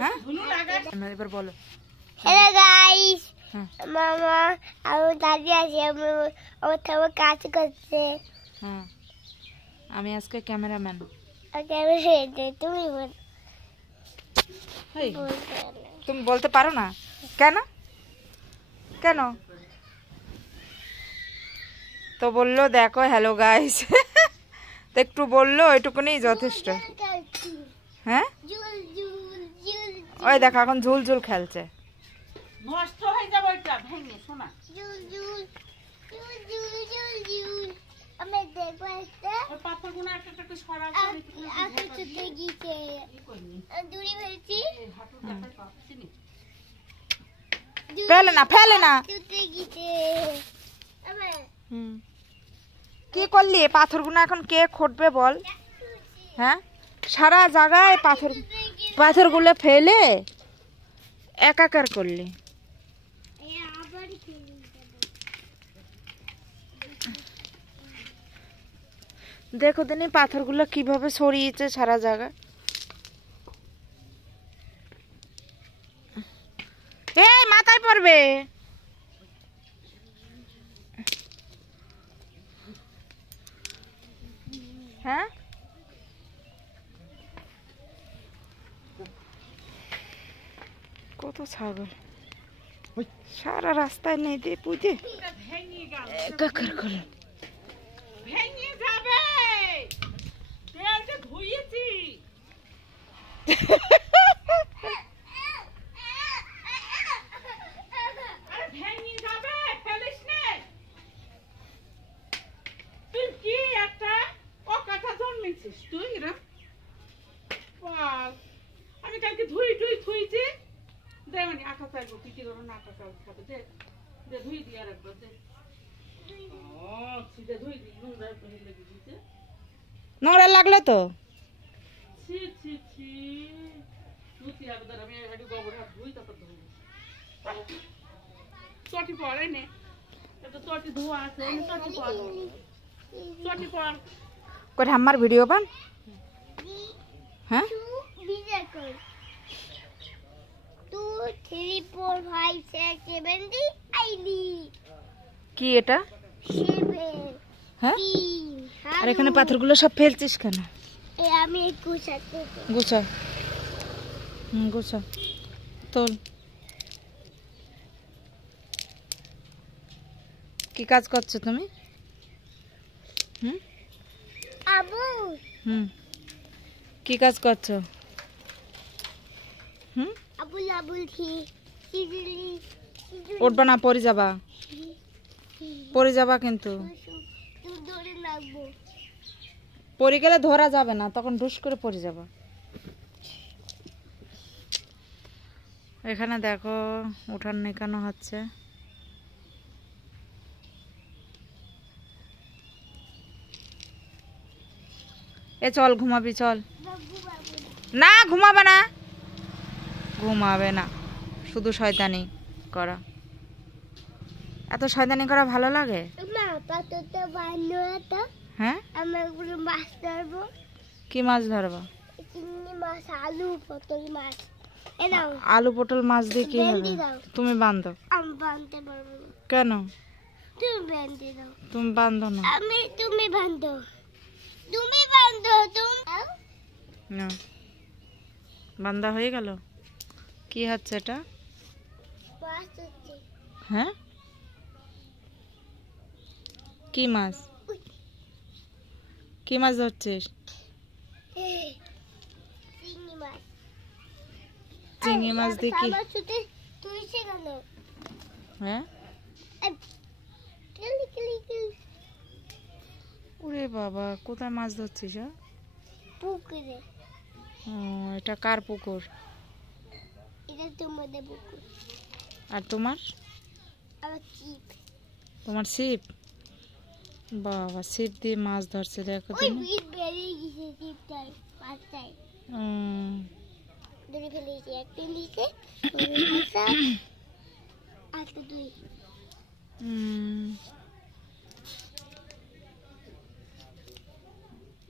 হ্যাঁ এবার বলো। হ্যালো গাইস, মামা আমার দাদি আছে, আমার কাজ করছে। হ্যাঁ আমি আজকে ক্যামেরাম্যান। তুমি বল। তুমি বলতে পারো না কেন? কেন তো বললো দেখো হ্যালো গাইস, তো একটু বললো ওইটুকুনি যথেষ্ট। হ্যাঁ ওই দেখো এখন ঝুল ঝুল খেলছে। নষ্ট হয়ে যাবে ওইটা ভেঙে শোনা। আমি দেখবো একটা ওই পাথরগুলো একটা একটা সরা চুতে গিয়েছে, দূরে ফেলছি। ফেলে না ফেলে না। চুতে গিয়েছে। কি করলি পাথরগুলো এখন কে খুঁটবে বল? হ্যাঁ সারা জায়গায় পাথরগুলো ফেলে একাকার করলি। দেখো দিনি পাথরগুলো কিভাবে ছড়িয়েছে সারা জায়গায়। এই মাথায় পড়বে। হ্যাঁ কত ছাগল সারা রাস্তায় নেই দিয়ে পুজে একাকার করে। ভেঙে যাবে। তেলটা ধুইয়েছি। আরে ভেঙে যাবে, ফেলিস নে। তুই কি একটা অকাঠা জন্মেছিস তুই রা? আমি কালকে ধুইছি। দে মানে আটা চাইবো, তুই কি ধরো না আটা চাল খাবে? দে দে ধুই দিয়ে আর একবার দে। সিধে ধুই দি, নোংরা লেগে দিয়েছে। নোংরা লাগলো তো। ছি ছি ছি, ধুতি হবে ধর, আমি একটু গোবর হাত ধুই তারপর ধুই। চটি পড়ে নে, এটা চটি ধোয়া আছে, চটি পড়, চটি পড়। কোথায় আমার ভিডিও বান? হ্যাঁ 2 3 4 5 6 7 8 কি এটা? 7 হ্যাঁ আর এখানে পাথরগুলো সব ফেলছিস কেন? আমি গুছাতে গুছা গুছা তোল। কি কাজ করছো তুমি? আবু কি কাজ করছো? আবুল আবুল উঠবা না, পড়ে যাবা, পড়ে যাবা কিন্তু। ধরে রাখবো, পড়ে গেলে ধরা যাবে না, তখন ঢুস করে পড়ে যাবা। এখানে দেখো উঠান নিকানো হচ্ছে। এ চল ঘুমাবি চল। না ঘুমাবে না, ঘুমাবে না, শুধু শয়তানি করা। এত শয়তানি করা ভালো লাগে? হ্যাঁ মাছ ধরবো। কি মাছ ধরবা? চিংড়ি মাছ, আলু পটল মাছ। আলু পটল মাছ দিয়ে কি হবে? তুমি বান্ধো। আমি বাঁধতে পারবো না। কেন? তুমি বেঁধে দাও। তুমি বান্ধো না। তুমি বাঁধো, তুমি বাঁধো, না বান্ধা হয়ে গেল। কি হচ্ছে এটা? হ্যাঁ কি মাছ? কি মাছ ধরছিস? চিংড়ি মাছ দিয়ে কি? হ্যাঁ ওরে বাবা, কোথায় মাছ ধরছিস? পুকুরে। এটা কার পুকুর? এটা তোমাদের পুকুর। আর তোমার? আমার ছিপ। তোমার ছিপ? বাবা ছিপ দিয়ে মাছ ধরছে দেখো ওই বিট বেরিয়ে গেছে ছিপটাই পাঁচটায়। ধরে ফেলেছি, একটা নিচে একটা দুই।